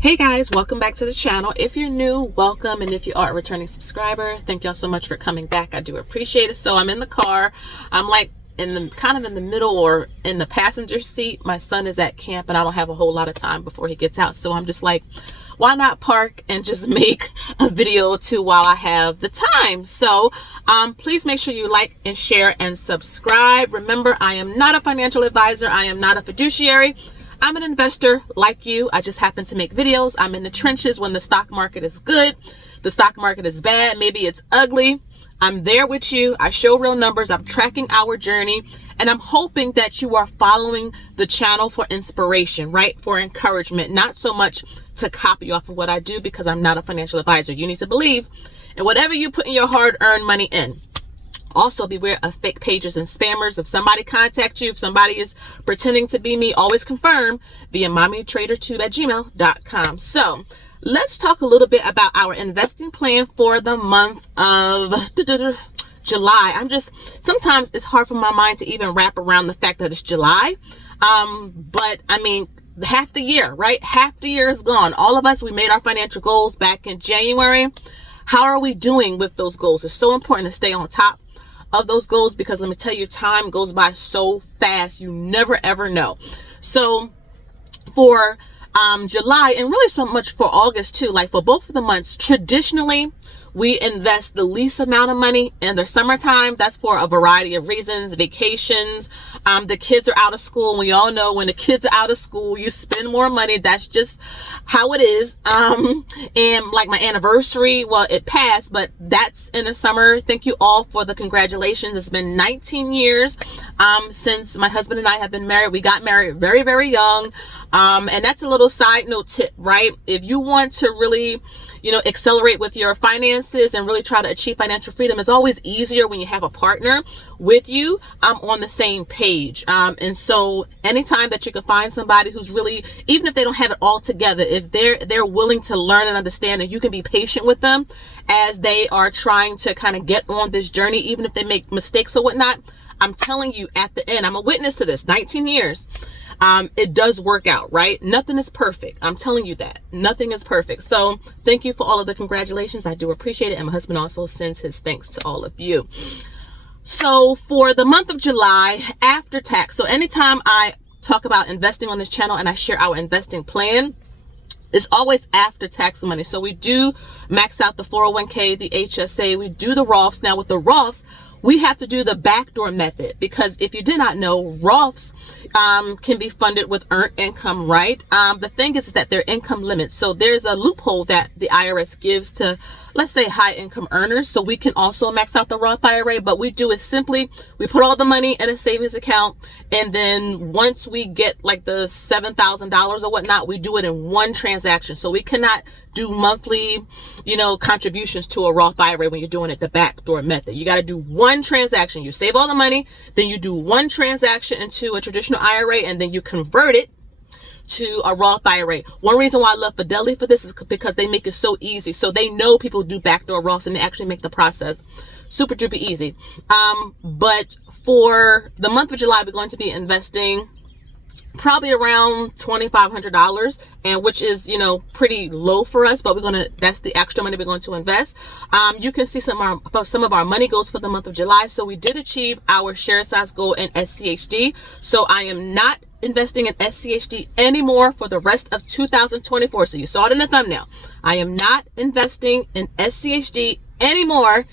Hey guys, welcome back to the channel. If you're new, welcome, and if you are a returning subscriber, thank y'all so much for coming back. I do appreciate it. So I'm in the car. I'm like in the middle or in the passenger seat. My son is at camp and I don't have a whole lot of time before he gets out. So I'm just like, why not park and just make a video too while I have the time? So please make sure you like and share and subscribe. Remember, I am not a financial advisor. I am not a fiduciary. I'm an investor like you. I just happen to make videos. I'm in the trenches when the stock market is good. The stock market is bad. Maybe it's ugly. I'm there with you. I show real numbers. I'm tracking our journey. And I'm hoping that you are following the channel for inspiration, right? For encouragement, not so much to copy off of what I do, because I'm not a financial advisor. You need to believe in whatever you put in your hard-earned money in. Also, beware of fake pages and spammers. If somebody contacts you, if somebody is pretending to be me, always confirm via mommytrader2@gmail.com. So let's talk a little bit about our investing plan for the month of July. Sometimes it's hard for my mind to even wrap around the fact that it's July. But I mean, half the year, right? Half the year is gone. All of us, we made our financial goals back in January. How are we doing with those goals? It's so important to stay on top of those goals, because let me tell you, time goes by so fast. You never ever know. So for July, and really so much for August too, like for both of the months, traditionally we invest the least amount of money in the summertime. That's for a variety of reasons. Vacations, the kids are out of school. We all know when the kids are out of school, you spend more money. That's just how it is. And like my anniversary, well, it passed, but that's in the summer. Thank you all for the congratulations. It's been 19 years since my husband and I have been married. We got married very, very young. And that's a little side note tip, right? If you want to really, accelerate with your finances and really try to achieve financial freedom, it's always easier when you have a partner with you on the same page. And so anytime that you can find somebody who's really, even if they don't have it all together, if they're willing to learn and understand, and you can be patient with them as they are trying to kind of get on this journey, even if they make mistakes or whatnot, I'm telling you, at the end, I'm a witness to this, 19 years. It does work out, right? Nothing is perfect. I'm telling you that. Nothing is perfect. So thank you for all of the congratulations. I do appreciate it. And my husband also sends his thanks to all of you. So for the month of July, after tax, so anytime I talk about investing on this channel and I share our investing plan, it's always after tax money. So we do max out the 401k, the HSA, we do the Roths. Now with the Roths, we have to do the backdoor method, because if you did not know, Roths can be funded with earned income, right? The thing is that they're income limits. So there's a loophole that the IRS gives to, let's say, high income earners. So we can also max out the Roth IRA, but we do is simply, we put all the money in a savings account. And then once we get like the $7,000 or whatnot, we do it in one transaction. So we cannot do monthly, contributions to a Roth IRA when you're doing it the backdoor method. You got to do one transaction. You save all the money, then you do one transaction into a traditional IRA, and then you convert it to a Roth IRA. One reason why I love Fidelity for this is because they make it so easy. So they know people do backdoor Roths, and they actually make the process super duper easy. But for the month of July, we're going to be investing probably around $2,500, and which is, pretty low for us, but that's the extra money we're going to invest. You can see some of our money goals for the month of July. So we did achieve our share size goal in SCHD. So I am not investing in SCHD anymore for the rest of 2024. So you saw it in the thumbnail. I am not investing in SCHD anymore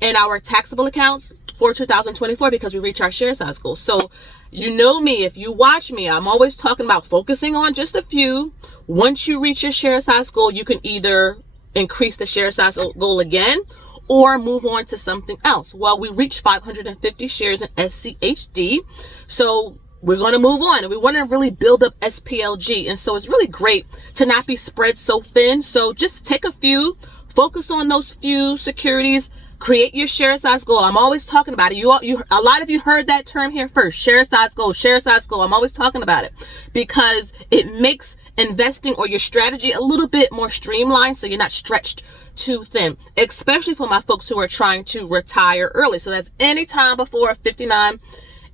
in our taxable accounts for 2024, because we reach our share size goal. So you know me, if you watch me, I'm always talking about focusing on just a few. Once you reach your share size goal, you can either increase the share size goal again or move on to something else. Well, we reached 550 shares in SCHD. So we're going to move on, and we want to really build up SPLG. And so it's really great to not be spread so thin. So just take a few, focus on those few securities, create your share size goal. I'm always talking about it. A lot of you heard that term here first. Share size goal, share size goal. I'm always talking about it because it makes investing or your strategy a little bit more streamlined, so you're not stretched too thin, especially for my folks who are trying to retire early. So that's any time before 59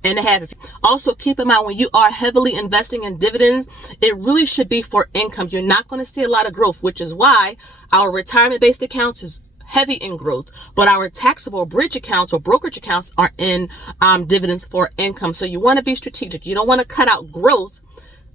and a half. Also, keep in mind when you are heavily investing in dividends, it really should be for income. You're not going to see a lot of growth, which is why our retirement-based accounts is heavy in growth, but our taxable bridge accounts or brokerage accounts are in dividends for income. So you want to be strategic. You don't want to cut out growth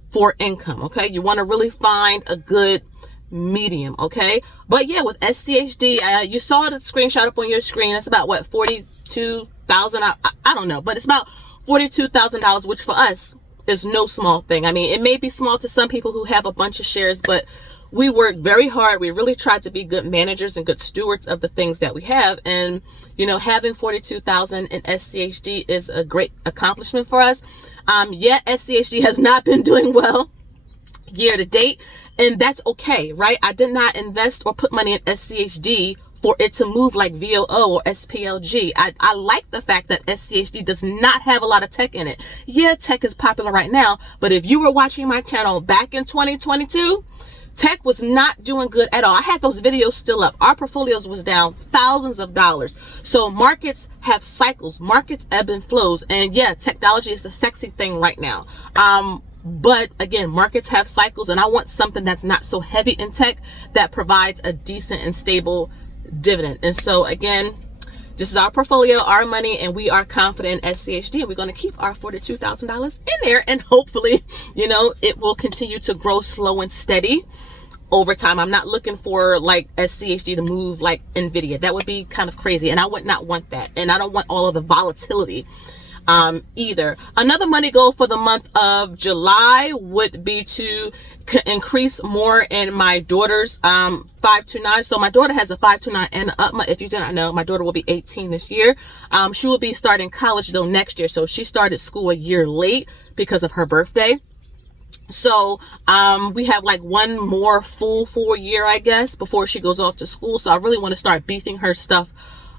for income. Okay, you want to really find a good medium. Okay, but yeah, with SCHD, you saw the screenshot up on your screen. It's about what, 42,000. I don't know, but it's about $42,000, which for us is no small thing. I mean, it may be small to some people who have a bunch of shares, but we work very hard. We really try to be good managers and good stewards of the things that we have. And, you know, having 42,000 in SCHD is a great accomplishment for us. Yet SCHD has not been doing well year to date, and that's okay, right? I did not invest or put money in SCHD for it to move like VOO or SPLG. I like the fact that SCHD does not have a lot of tech in it. Yeah, tech is popular right now, but if you were watching my channel back in 2022, tech was not doing good at all. I had those videos still up. Our portfolios was down thousands of dollars. So markets have cycles, markets ebb and flows. And yeah, technology is the sexy thing right now. But again, markets have cycles, and I want something that's not so heavy in tech that provides a decent and stable dividend. And so again, this is our portfolio, our money, and we are confident in SCHD, and we're going to keep our $42,000 in there, and hopefully, you know, it will continue to grow slow and steady over time. I'm not looking for like SCHD to move like Nvidia. That would be kind of crazy, and I would not want that, and I don't want all of the volatility either. Another money goal for the month of July would be to increase more in my daughter's 529. So my daughter has a 529 and up. If you did not know, my daughter will be 18 this year. She will be starting college though next year. So she started school a year late because of her birthday. So we have like one more full year, I guess, before she goes off to school. So I really want to start beefing her stuff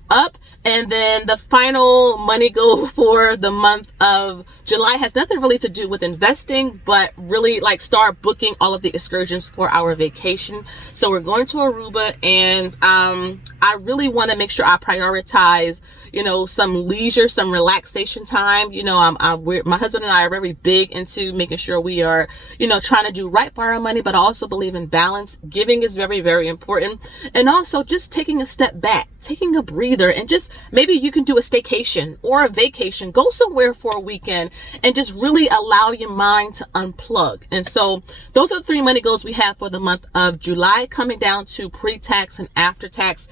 up. And then the final money goal for the month of July has nothing really to do with investing, but really like start booking all of the excursions for our vacation. So we're going to Aruba, and I really want to make sure I prioritize, you know, some leisure, some relaxation time. You know, my husband and I are very big into making sure we are, you know, trying to do right by our money, but I also believe in balance. Giving is very, very important. And also just taking a step back, taking a breather, and just maybe you can do a staycation or a vacation, go somewhere for a weekend and just really allow your mind to unplug. And so those are the 3 money goals we have for the month of July, coming down to pre-tax and after-tax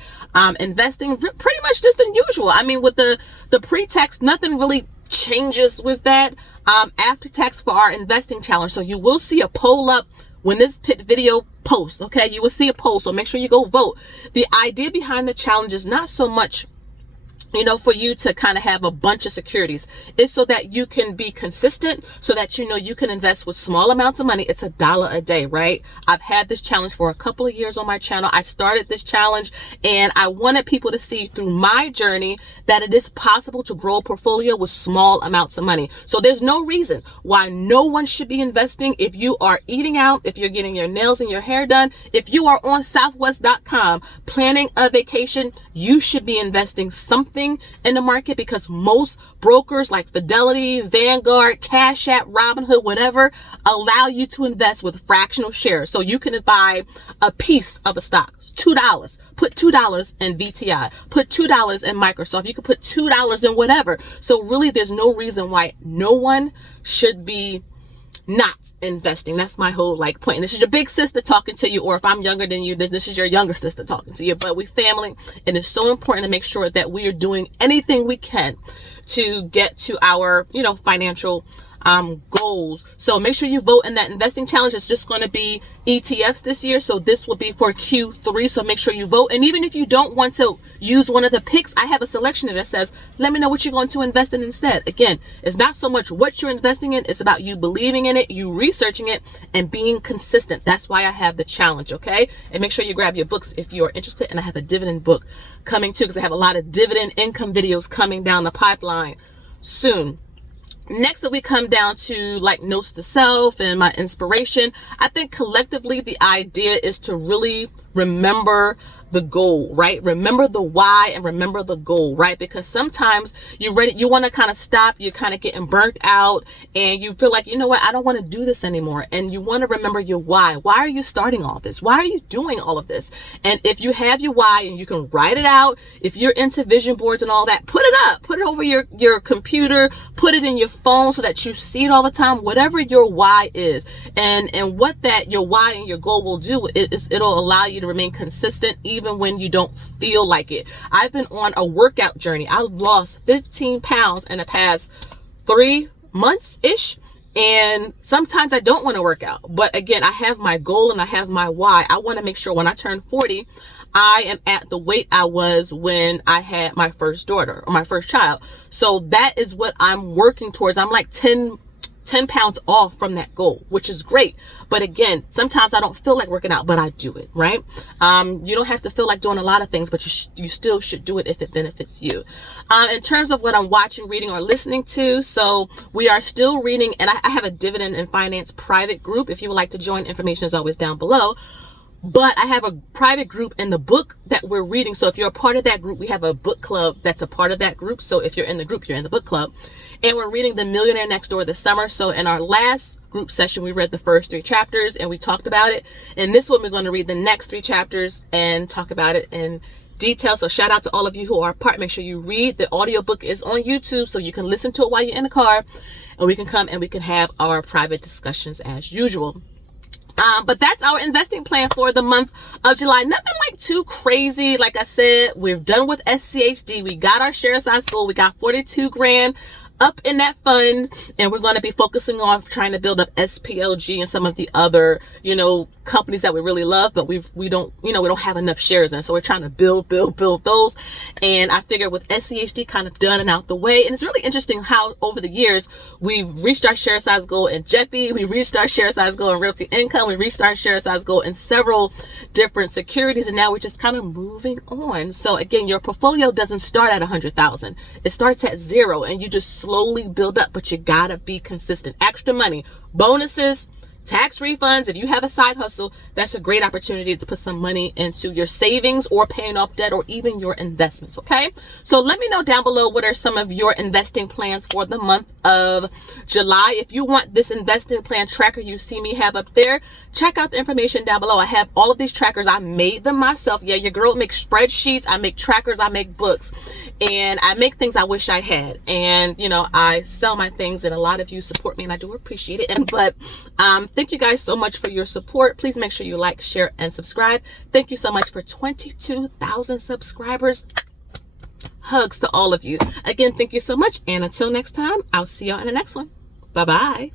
investing, pretty much just unusual. I mean, with the pre-tax, nothing really changes with that. After tax for our investing challenge. So you will see a poll up when this video posts. Okay, you will see a poll, so make sure you go vote. The idea behind the challenge is not so much, you know, for you to kind of have a bunch of securities. It's so that you can be consistent, so that, you know, you can invest with small amounts of money. It's $1 a day, right? I've had this challenge for a couple of years on my channel. I started this challenge, and I wanted people to see through my journey that it is possible to grow a portfolio with small amounts of money. So there's no reason why no one should be investing. If you are eating out, if you're getting your nails and your hair done, if you are on Southwest.com planning a vacation, you should be investing something in the market, because most brokers like Fidelity, Vanguard, Cash App, Robinhood, whatever, allow you to invest with fractional shares. So you can buy a piece of a stock, $2, put $2 in VTI, put $2 in Microsoft. You can put $2 in whatever. So really there's no reason why no one should be not investing. That's my whole like point. And this is your big sister talking to you, or if I'm younger than you, then this is your younger sister talking to you. But we family, and it's so important to make sure that we are doing anything we can to get to our, you know, financial goals. So make sure you vote in that investing challenge. It's just going to be ETFs this year, so this will be for Q3. So make sure you vote. And even if you don't want to use one of the picks, I have a selection that says, let me know what you're going to invest in instead. Again, it's not so much what you're investing in, it's about you believing in it, you researching it, and being consistent. That's why I have the challenge. Okay, and make sure you grab your books if you're interested. And I have a dividend book coming too, because I have a lot of dividend income videos coming down the pipeline soon. Next, that we come down to like notes to self and my inspiration. I think collectively the idea is to really remember the goal, right? Remember the why and remember the goal, right? Because sometimes you want to kind of stop, you're kind of getting burnt out and you feel like, you know what, I don't want to do this anymore. And you want to remember your why. Why are you starting all this? Why are you doing all of this? And if you have your why and you can write it out, if you're into vision boards and all that, put it up, put it over your computer, put it in your phone so that you see it all the time, whatever your why is. And what that your why and your goal will do is it'll allow you to remain consistent even when you don't feel like it. I've been on a workout journey. I lost 15 pounds in the past 3 months ish. And sometimes I don't want to work out, but again, I have my goal and I have my why. I want to make sure when I turn 40, I am at the weight I was when I had my first daughter or my first child. So that is what I'm working towards. I'm like 10 pounds off from that goal, which is great. But again, sometimes I don't feel like working out, but I do it, right? You don't have to feel like doing a lot of things, but you still should do it if it benefits you. In terms of what I'm watching, reading, or listening to, so we are still reading, and I have a Dividend and Finance private group. If you would like to join, information is always down below. But I have a private group in the book that we're reading. So if you're a part of that group, we have a book club that's a part of that group. So if you're in the group, you're in the book club. And we're reading The Millionaire Next Door this summer. So in our last group session, we read the first 3 chapters and we talked about it. And this one, we're going to read the next 3 chapters and talk about it in detail. So shout out to all of you who are a part. Make sure you read. The audiobook is on YouTube so you can listen to it while you're in the car. And we can come and we can have our private discussions as usual. But that's our investing plan for the month of July. Nothing like too crazy. Like I said, we're done with SCHD. We got our share size goal. We got 42 grand up in that fund, and we're going to be focusing on trying to build up SPLG and some of the other, companies that we really love, but we don't have enough shares in. So we're trying to build those. And I figured with SCHD kind of done and out the way, and it's really interesting how over the years we've reached our share size goal in JEPI, we reached our share size goal in Realty Income, we reached our share size goal in several different securities, and now we're just kind of moving on. So again, your portfolio doesn't start at 100,000. It starts at 0, and you just slowly build up, but you gotta be consistent. Extra money, bonuses, tax refunds. If you have a side hustle, that's a great opportunity to put some money into your savings or paying off debt or even your investments. Okay. So let me know down below, what are some of your investing plans for the month of July? If you want this investing plan tracker you see me have up there, check out the information down below. I have all of these trackers. I made them myself. Yeah, your girl makes spreadsheets. I make trackers. I make books, and I make things I wish I had. And, I sell my things, and a lot of you support me, and I do appreciate it. But thank you guys so much for your support. Please make sure you like, share, and subscribe. Thank you so much for 22,000 subscribers. Hugs to all of you. Again, thank you so much. And until next time, I'll see y'all in the next one. Bye-bye.